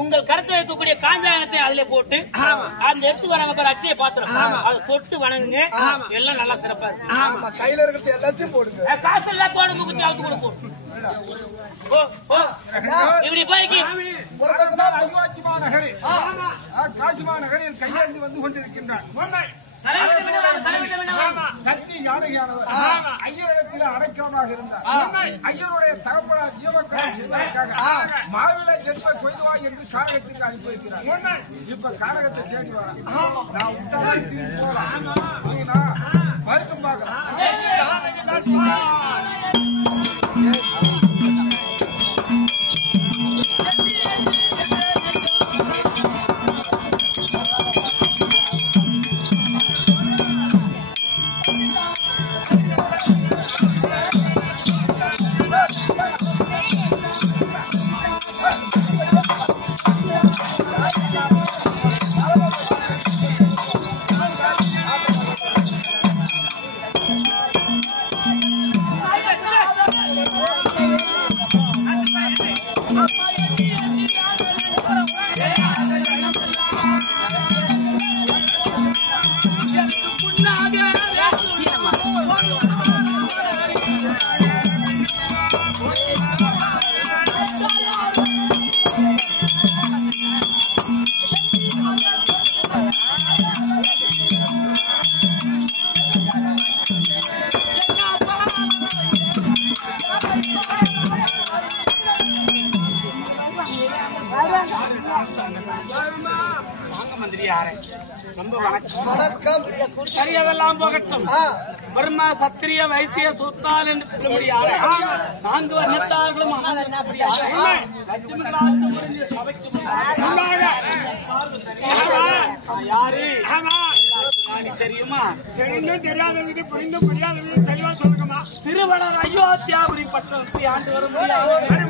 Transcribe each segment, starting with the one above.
உங்கள் கருத்தை இருக்கக்கூடிய காஞ்சாயனத்தை அதிலே போட்டு அந்த எடுத்து வராங்க பாரு அச்சய பாத்திரம் அதை தொட்டு வணங்குங்க எல்லாம் நல்லா சிறப்பா இருக்கு. கையில இருக்கிறது எல்லாத்தையும் போடுங்க. காசு எல்லாத்தோட முகத்தை அவுத்து கொடுக்கும். இப்படி போய்க்கு காசிமா நகரில் கையேந்தி வந்து கொண்டிருக்கின்றான். சக்தி ஞானகியானவர் ஐயரிடத்தில் அடைக்கலமாக இருந்தார். ஐயருடைய தகப்பனார் ஜீவக்காக மாவில ஜென்ம கொய்துவாய் என்று காரகத்துக்கு அனுப்பி வைக்கிறார். இப்ப காரகத்தை தேடி வர நான் உண்டாக திரும்பி போகலாம் மறுக்கும் பார்க்கலாம். சரியதெல்லாம் போகட்டும். பிரம்ம சத்திரிய வைசிய சூத்தால் என்று சொல்லும்படியாக 4 வர்ணத்தார்களும் யாரு தெரியுமா? தெரிந்தும் தெரியாதவங்க புரிந்தும் புரியாதவங்க தெளிவா சொல்லுங்கம்மா. திருவளர் அயோத்தியாபுரி பட்டணத்தை ஆண்டு வர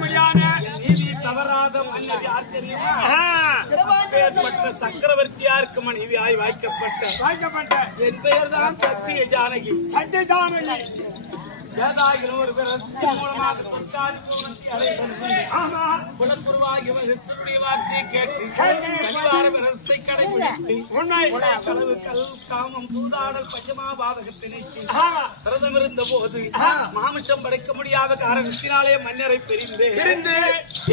முடியாத நீதி தவறாத மன்னர் யார் தெரியுமா? சக்கரவர்த்தியாருக்கு மனைவியாய் வாய்க்கப்பட்ட என் பெயர் தான் சத்திய ஜானகி. சத்திய ஜானகி ஏதாகிலும் ஒரு மூலமாக குணக்குருவாகி வார்த்தையை கேட்டு கடைபிடித்து காமம் சூதாடல் பஞ்சமாபாதகத்தினை பிரதம் இருந்த போது மாமிசம் படைக்க முடியாத காரணத்தினாலே மன்னரை பிரிந்து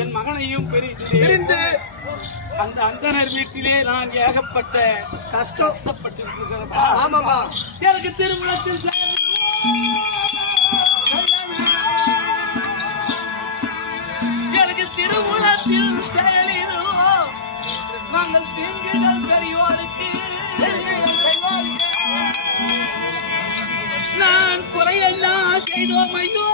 என் மகனையும் பிரிந்து அந்த அந்தனர் வீட்டிலே நான் ஏகப்பட்ட கஷ்டப்பட்டிருக்கிறேன். ஆமாமா எனக்கு திருமணத்தில் செயலிடுவோம் நாங்கள் தீங்குகள் பெரியோருக்கு நான் குறையெல்லாம் செய்தோம். ஐயோ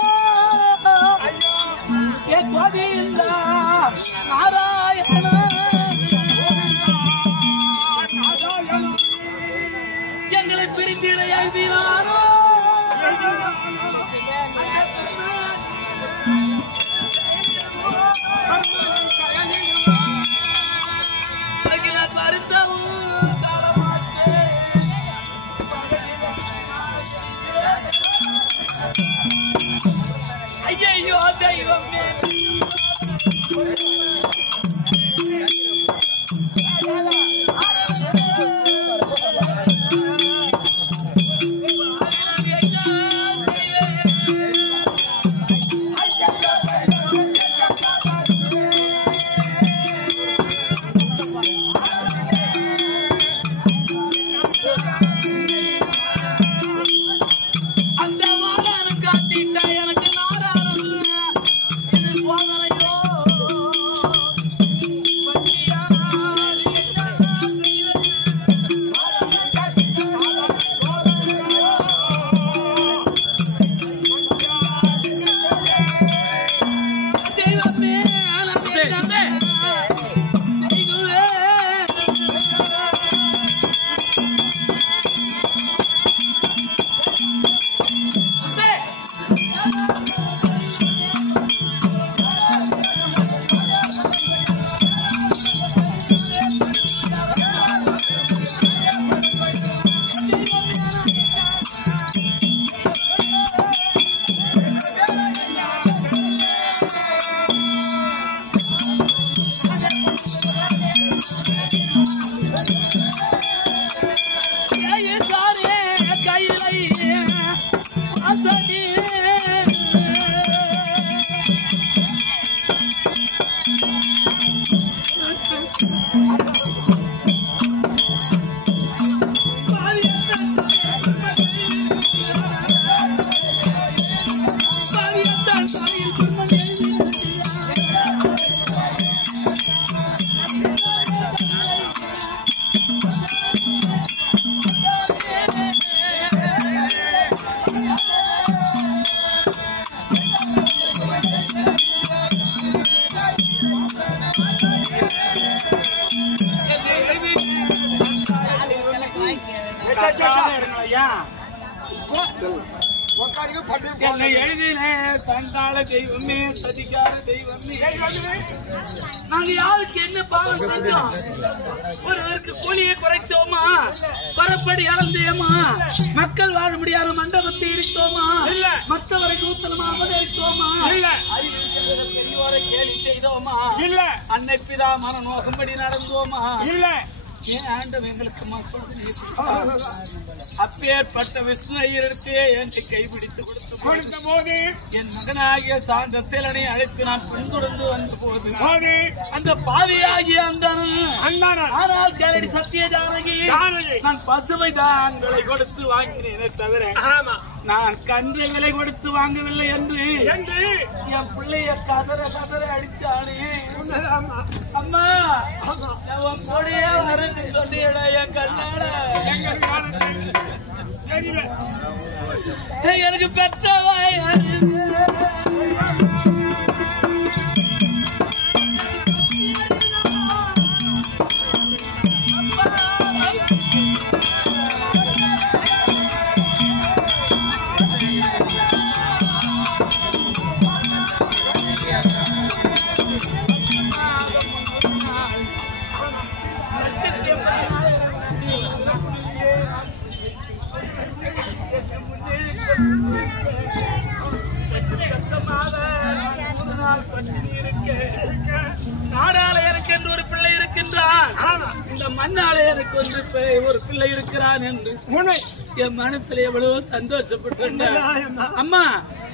நாராயண எங்களை பிடித்திட எழுதினாரோ ஐயோ தெய்வம் அந்த வாழ காட்டிட்ட எனக்கு நாராயண பாருங்க பண்ணி என்னை எழுதினே சண்டாள தெய்வமே சதிகார தெய்வமே நாங்க யாருக்கு என்ன பாவம் செஞ்சோம் ஒருவருக்கு கூலியை குறைச்சோமா பரப்படி அளந்தேமா மக்கள் வாழ முடியாத மண்டபத்தை இடித்தோமா இல்ல மற்றவரை நூத்தனமாக இடித்தோமா இல்ல பெரியோரை கேலி செய்தோமா இல்ல அன்னை பிதா மன நோக்கும்படி நடந்தோமா இல்ல ஏன் ஆண்டவன் எங்களுக்கு மக்கள் அப்பேற்பட்ட விஷ்ணு ஐயருக்கு என்று கைபிடித்து கொடுத்த போது என் மகனாகிய சார்ந்த சேலனை அழைத்து நான் பின்தொடர்ந்து வந்த போது அந்த பாவியாகிய ஆனால் கேளடி சத்திய ஜானகி நான் பசுவை தான்களை கொடுத்து வாங்கினேனே தவிர நான் கன்றை விலை கொடுத்து வாங்கவில்லை என்று என் பிள்ளைய கதற அடித்தானே அம்மா பொடியே வரட்டு சொல்லிட என் கண்ணாட எனக்கு பெற்றவாய் நாடாலயனுக்கு என்று ஒரு பிள்ளை இருக்கின்றான் இந்த மண்ணாலயனுக்கு ஒரு பிள்ளை இருக்கிறான் என்று என் மனசுல எவ்வளவு சந்தோஷப்பட்டு அம்மா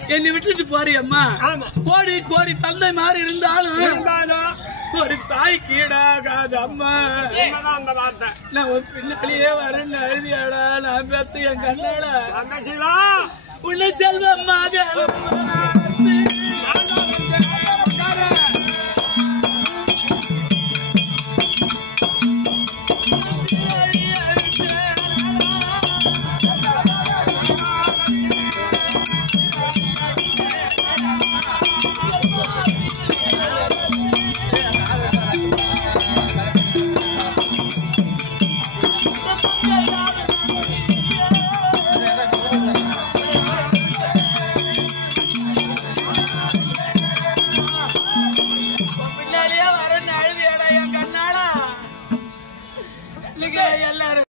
என்னை விட்டுட்டு போறி அம்மா கோடி கோடி தந்தை மாறி இருந்தாலும் ஒரு தாய்க்கு ஈடாகாது அம்மா நான் ஒரு பின்னாலேயே வரேன்னு அழுதியாடா நான் பேத்து என் கண்ணாடா உன்னை செல்வமாக